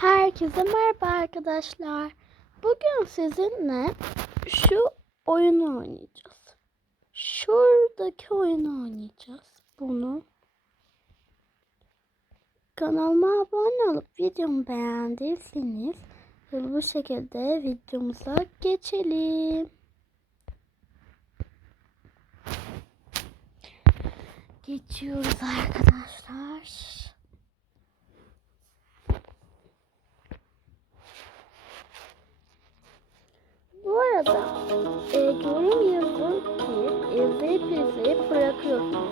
Herkese merhaba arkadaşlar. Bugün sizinle şu oyunu oynayacağız. Şuradaki oyunu oynayacağız. Bunu. Kanalıma abone olup videomu beğendiyseniz bu şekilde videomuza geçelim. Geçiyoruz arkadaşlar. Bu arada e, yorum yazın ki izleyip izleyip bırakıyorsunuz.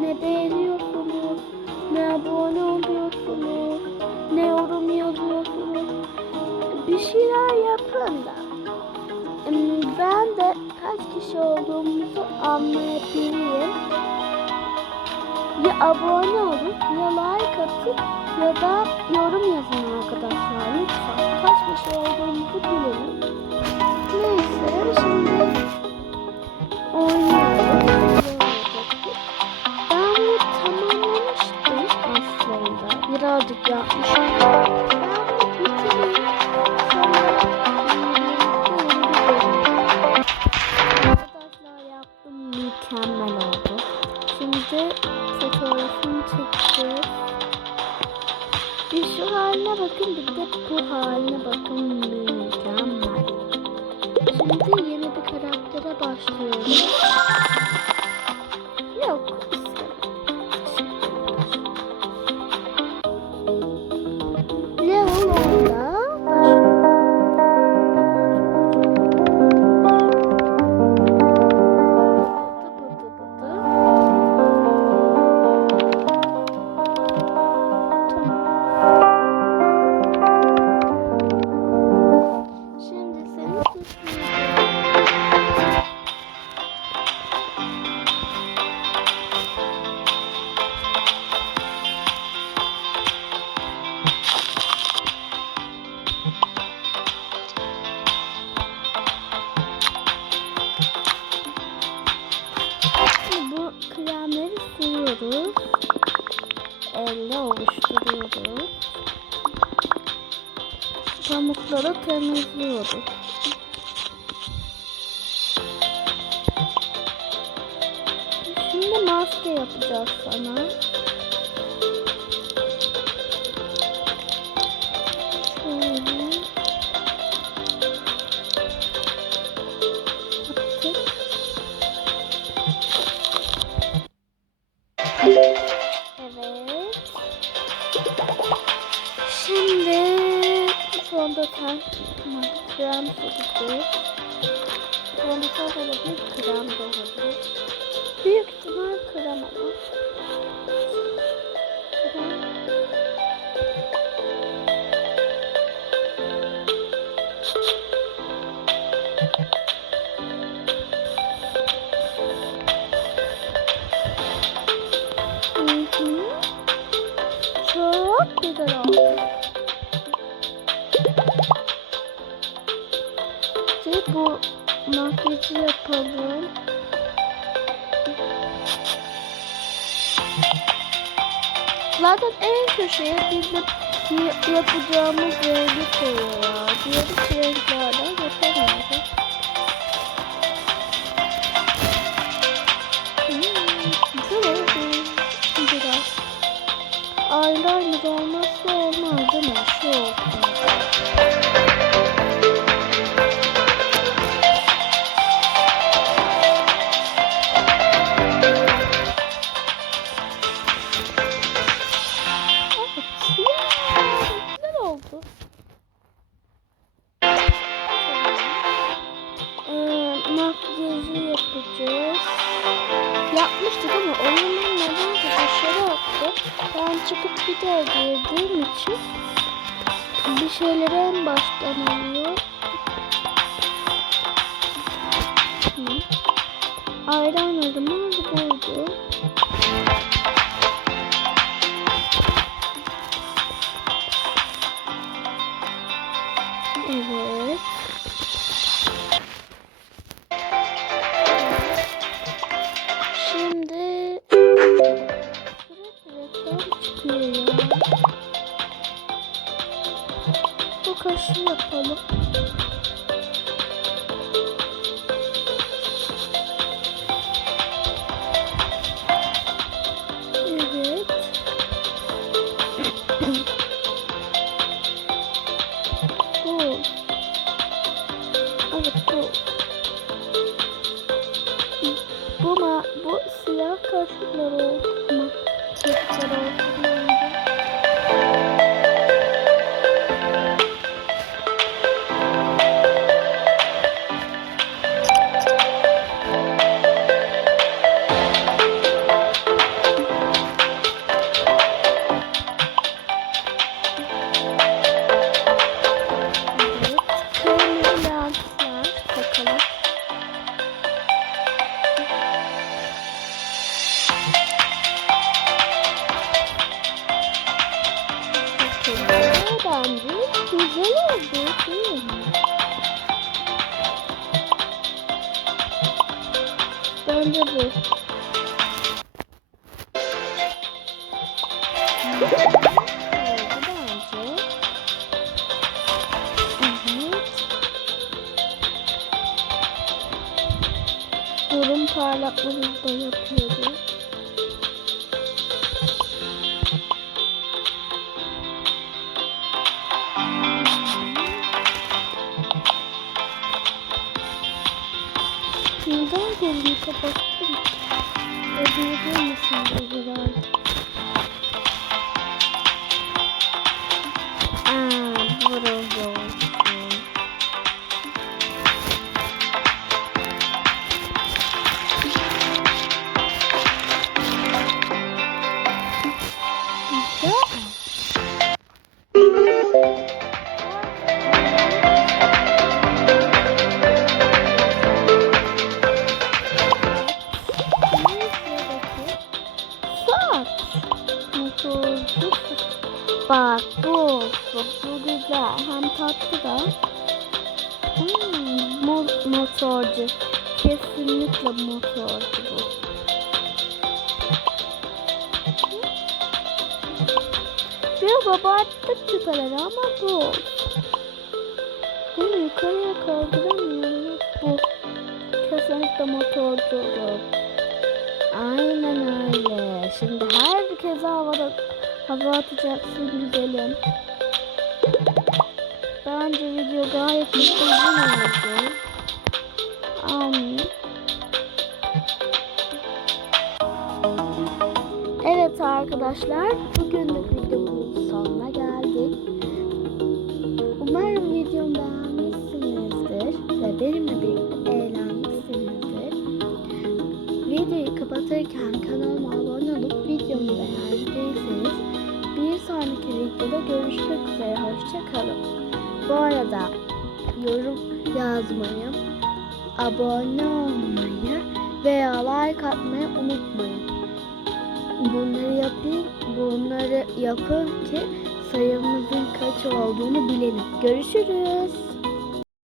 Ne beğeniyorsunuz, ne abone oluyorsunuz, ne yorum yazıyorsunuz. Bir şeyler yapın da ben de kaç kişi olduğumuzu anlayabileyim. Ya abone olun, ya like atıp ya da yorum yazın arkadaşlar lütfen. Kaç kişi olduğumuzu bilelim. Bakın bir de bu haline bakın mükemmel. Şimdi yeni bir karaktere başlıyoruz. Elle oluşturuyoruz. Pamukları temizliyoruz. Şimdi maske yapacağız sana. Şimdi fondöten krem süreceğiz. Fondöten olabilir, krem de. Büyük ihtimal krem olur. Çok güzel oldu. Şimdi bu makyajı yapalım. Zaten en köşeye bizim yapacağımız rengi koyuyor ya. Diğer renklerden yapamıyoruz. Eyeliner olmazsa olmaz değil mi? Şu olsun. Ee, makyajı yapacağız. Yapmıştık ama nedense attı. Ben çıkıp bir daha girdiğim için bir şeyleri en baştan alıyor. Ayran buydu. Bu ma bu siyah kaşıklar oldu mu? Kaşıklar oldu Evet. Burun parlaklığını da yapıyoruz. Sonuçta bastım. Ödünü görmesin acaba? Aaa vuruldu. Yeah. Bak bu olsun. Bu güzel. Hem tatlı da. Hmm, mo- motorcu. Kesinlikle motorcu bu. Biraz abarttık küpeleri ama bu. Bunu yukarıya kaldıramıyorum. Bu. Kesinlikle motorcu olur. Aynen öyle. Şimdi herkese havada hava atacaksın güzelim. Bence video gayet uzun oldu. Amin. Evet arkadaşlar, bugünlük videomuzun sonuna geldik. Umarım videomu beğenmişsinizdir ve benimle birlikte eğlenmişsinizdir. Videoyu kapatırken yorum yazmayı, abone olmayı veya like atmayı unutmayın. Bunları yapayım, bunları yapın ki sayımızın kaç olduğunu bilelim. Görüşürüz.